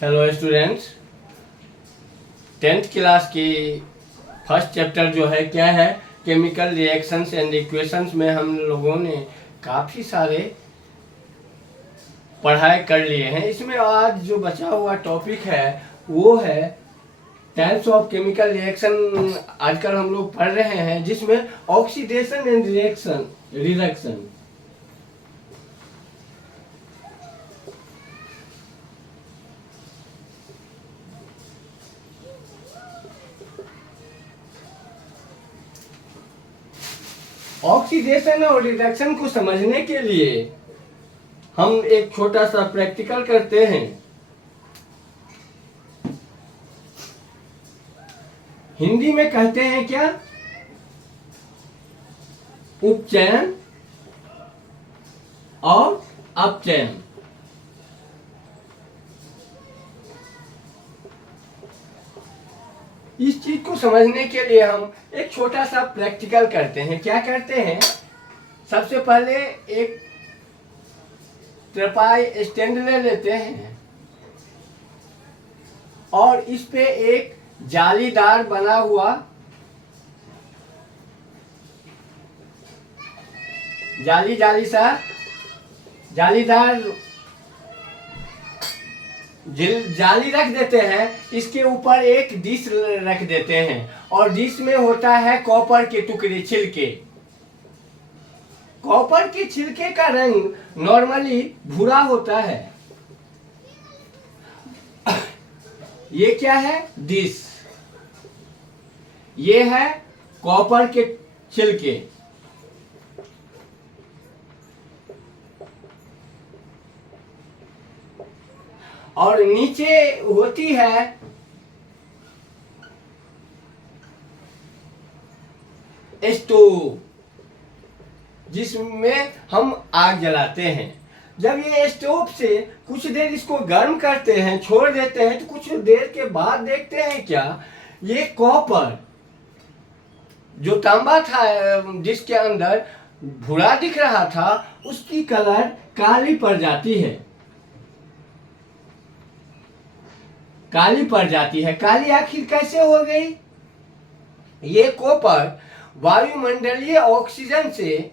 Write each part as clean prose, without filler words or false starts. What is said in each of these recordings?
Hello students, 10th class की first chapter जो है क्या है, केमिकल रिएक्शंस एंड इक्वेशंस में हम लोगों ने काफ़ी सारे पढ़ाई कर लिए हैं। इसमें आज जो बचा हुआ टॉपिक है वो है टाइप्स ऑफ केमिकल रिएक्शन। आजकल हम लोग पढ़ रहे हैं जिसमें ऑक्सीडेशन एंड रिडक्शन। ऑक्सीडेशन और रिडक्शन को समझने के लिए हम एक छोटा सा प्रैक्टिकल करते हैं। हिंदी में कहते हैं क्या? उपचयन और अपचयन। इस चीज को समझने के लिए हम एक छोटा सा प्रैक्टिकल करते हैं। क्या करते हैं? सबसे पहले एक ट्रपाई स्टैंड ले लेते हैं और इस पे एक जालीदार बना हुआ जालीदार जाली रख देते हैं। इसके ऊपर एक डिश रख देते हैं और डिश में होता है कॉपर के टुकड़े, छिलके। कॉपर के छिलके का रंग नॉर्मली भूरा होता है। ये क्या है? डिश। ये है कॉपर के छिलके। और नीचे होती है स्टोव, जिसमें हम आग जलाते हैं। जब ये स्टोव से कुछ देर इसको गर्म करते हैं, छोड़ देते हैं, तो कुछ देर के बाद देखते हैं क्या, ये कॉपर जो तांबा था जिसके अंदर भूरा दिख रहा था, उसकी कलर काली पड़ जाती है। काली पड़ जाती है। काली आखिर कैसे हो गई? ये कॉपर वायुमंडलीय ऑक्सीजन से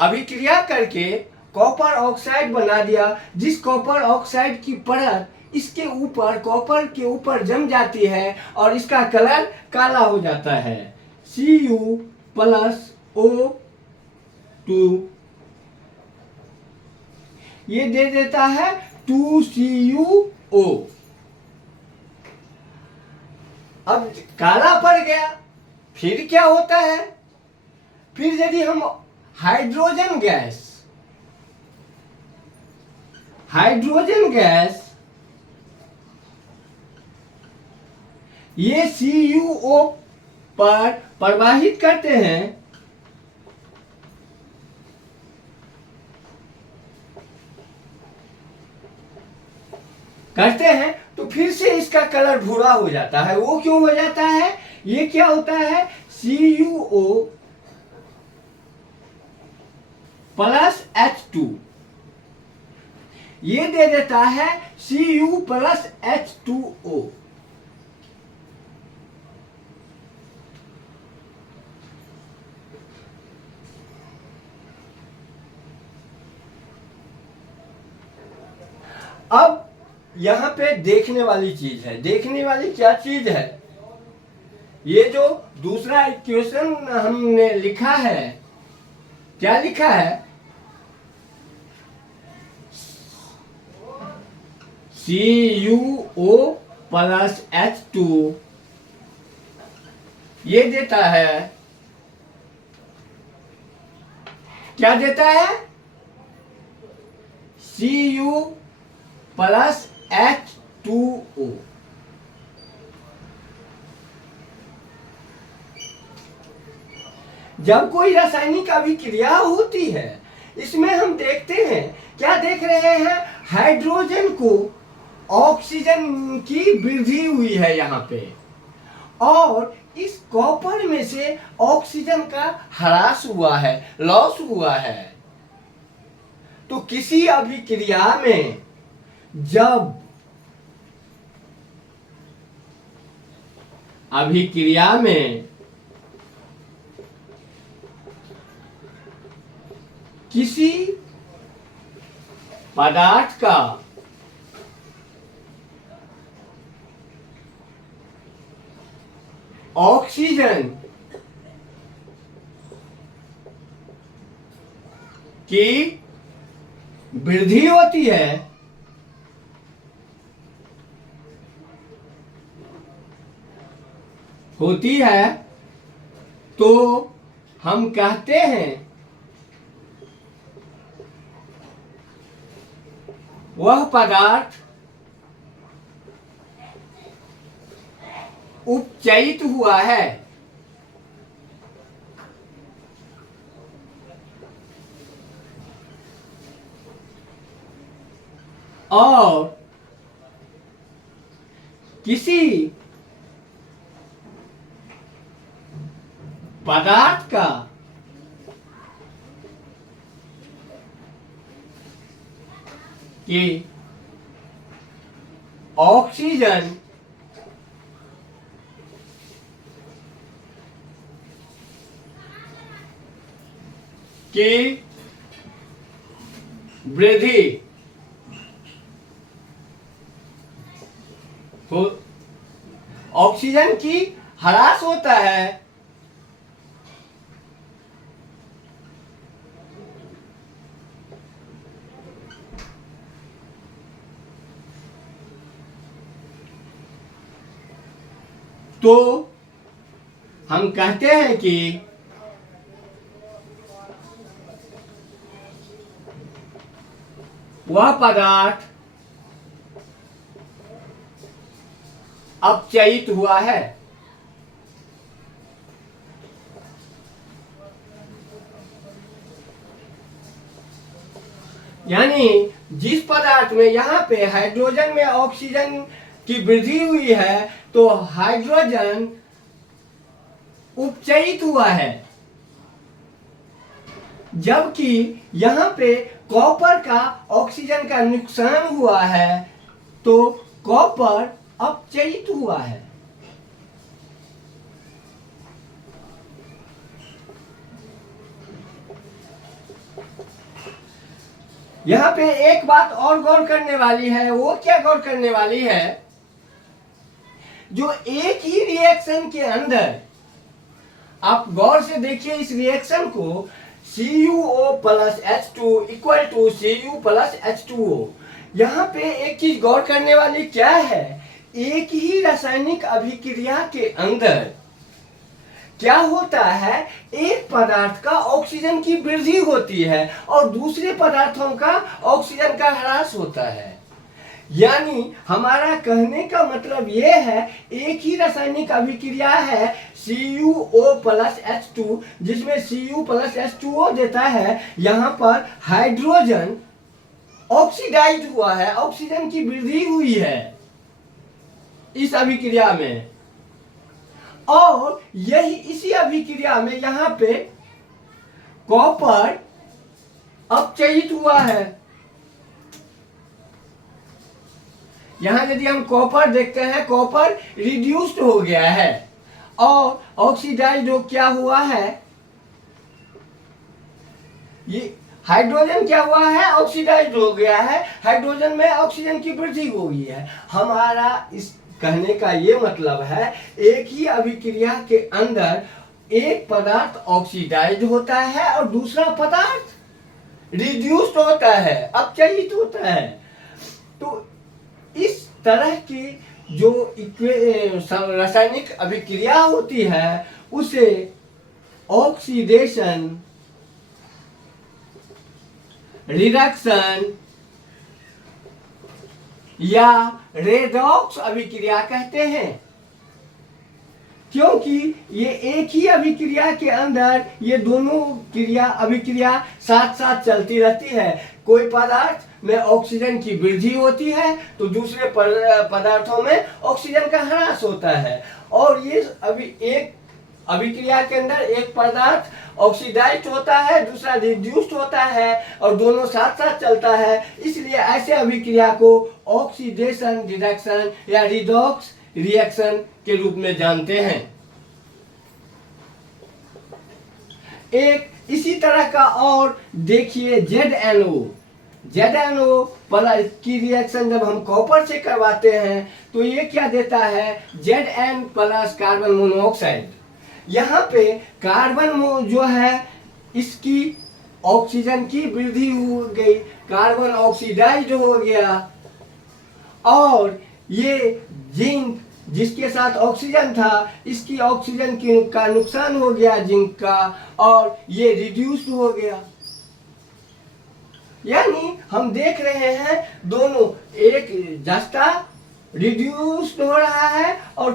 अभिक्रिया करके कॉपर ऑक्साइड बना दिया। जिस कॉपर ऑक्साइड की परत इसके ऊपर, कॉपर के ऊपर जम जाती है और इसका कलर काला हो जाता है। Cu+O2 ये दे देता है 2Cu। अब काला पड़ गया, फिर क्या होता है? फिर यदि हम हाइड्रोजन गैस ये CuO पर प्रवाहित करते हैं तो फिर से इसका कलर भूरा हो जाता है। वो क्यों हो जाता है? ये क्या होता है? Cu+H2 ये दे देता है Cu+H2O। अब यहां पे देखने वाली चीज है। देखने वाली क्या चीज है? ये जो दूसरा इक्वेशन हमने लिखा है, क्या लिखा है? Cu+H2 ये देता है, क्या देता है? Cu+H2O। जब कोई रासायनिक अभिक्रिया होती है, इसमें हम देखते हैं, क्या देख रहे हैं? हाइड्रोजन को ऑक्सीजन की वृद्धि हुई है यहाँ पे, और इस कॉपर में से ऑक्सीजन का ह्रास हुआ है, लॉस हुआ है। तो किसी अभिक्रिया में जब अभिक्रिया में किसी पदार्थ का ऑक्सीजन की वृद्धि होती है तो हम कहते हैं वह पदार्थ उपचयित हुआ है। और किसी पदार्थ का कि ऑक्सीजन की वृद्धि हो, ऑक्सीजन की ह्रास होता है तो हम कहते हैं कि वह पदार्थ अपचयित हुआ है। यानी जिस पदार्थ में यहाँ पे हाइड्रोजन में ऑक्सीजन की वृद्धि हुई है तो हाइड्रोजन उपचयित हुआ है, जबकि यहाँ पे कॉपर का ऑक्सीजन का नुकसान हुआ है तो कॉपर अपचयित हुआ है। यहाँ पे एक बात और गौर करने वाली है। वो क्या गौर करने वाली है? जो एक ही रिएक्शन के अंदर, आप गौर से देखिए इस रिएक्शन को, CuO plus H2 equal to Cu plus H2O। यहाँ पे एक चीज गौर करने वाली क्या है, एक ही रासायनिक अभिक्रिया के अंदर क्या होता है, एक पदार्थ का ऑक्सीजन की वृद्धि होती है और दूसरे पदार्थों का ऑक्सीजन का ह्रास होता है। यानी हमारा कहने का मतलब यह है, एक ही रासायनिक अभिक्रिया है CuO प्लस H2 जिसमें Cu प्लस H2O देता है, यहाँ पर हाइड्रोजन ऑक्सीडाइज हुआ है, ऑक्सीजन की वृद्धि हुई है इस अभिक्रिया में। और यही इसी अभिक्रिया में यहाँ पे कॉपर अपचयित हुआ है। यहाँ यदि हम कॉपर देखते हैं, कॉपर रिड्यूस्ड हो गया है और ऑक्सीडाइज्ड क्या हुआ है, ये हाइड्रोजन क्या हुआ है, ऑक्सीडाइज्ड हो गया है। हाइड्रोजन में ऑक्सीजन की वृद्धि हो गई है। हमारा इस कहने का ये मतलब है, एक ही अभिक्रिया के अंदर एक पदार्थ ऑक्सीडाइज्ड होता है और दूसरा पदार्थ रिड्यूस्ड होता है, अपचयित होता है। तो इस तरह की जो रासायनिक अभिक्रिया होती है उसे ऑक्सीडेशन, रिडक्शन या रेडॉक्स अभिक्रिया कहते हैं, क्योंकि ये एक ही अभिक्रिया के अंदर ये दोनों अभिक्रिया साथ साथ चलती रहती है। कोई पदार्थ में ऑक्सीजन की वृद्धि होती है तो दूसरे पदार्थों में ऑक्सीजन का ह्रास होता है। और ये अभी एक अभिक्रिया के अंदर एक पदार्थ ऑक्सीडाइज्ड होता है, दूसरा रिड्यूस्ड होता है और दोनों साथ साथ चलता है। इसलिए ऐसे अभिक्रिया को ऑक्सीडेशन रिडक्शन या रिडॉक्स रिएक्शन के रूप में जानते हैं। एक इसी तरह का और देखिए ZnO प्लस की रिएक्शन जब हम कॉपर से करवाते हैं तो ये क्या देता है, Zn प्लस कार्बन मोनोऑक्साइड। यहाँ पे कार्बन जो है इसकी ऑक्सीजन की वृद्धि हो गई, कार्बन ऑक्सीडाइज्ड हो गया और ये जिंक जिसके साथ ऑक्सीजन था इसकी ऑक्सीजन का नुकसान हो गया जिंक का और ये रिड्यूस्ड हो गया। यानी हम देख रहे हैं दोनों, एक जस्ता रिड्यूस्ड हो रहा है और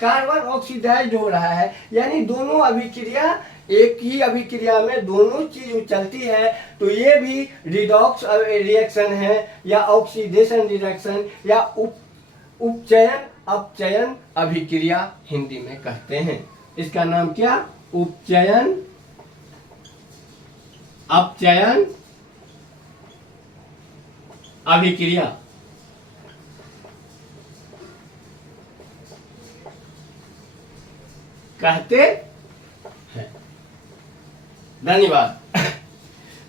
कार्बन ऑक्सीडाइज्ड हो रहा है। यानी दोनों अभिक्रिया, एक ही अभिक्रिया में दोनों चीज चलती है। तो ये भी रिडॉक्स रिएक्शन है या ऑक्सीडेशन रिडक्शन या उपचयन अपचयन अभिक्रिया हिंदी में कहते हैं। इसका नाम क्या, उपचयन अपचयन अभिक्रिया। कहते हैं। धन्यवाद।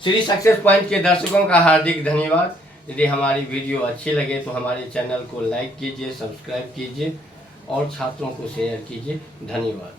श्री सक्सेस पॉइंट के दर्शकों का हार्दिक धन्यवाद। यदि हमारी वीडियो अच्छी लगे तो हमारे चैनल को लाइक कीजिए, सब्सक्राइब कीजिए और छात्रों को शेयर कीजिए। धन्यवाद।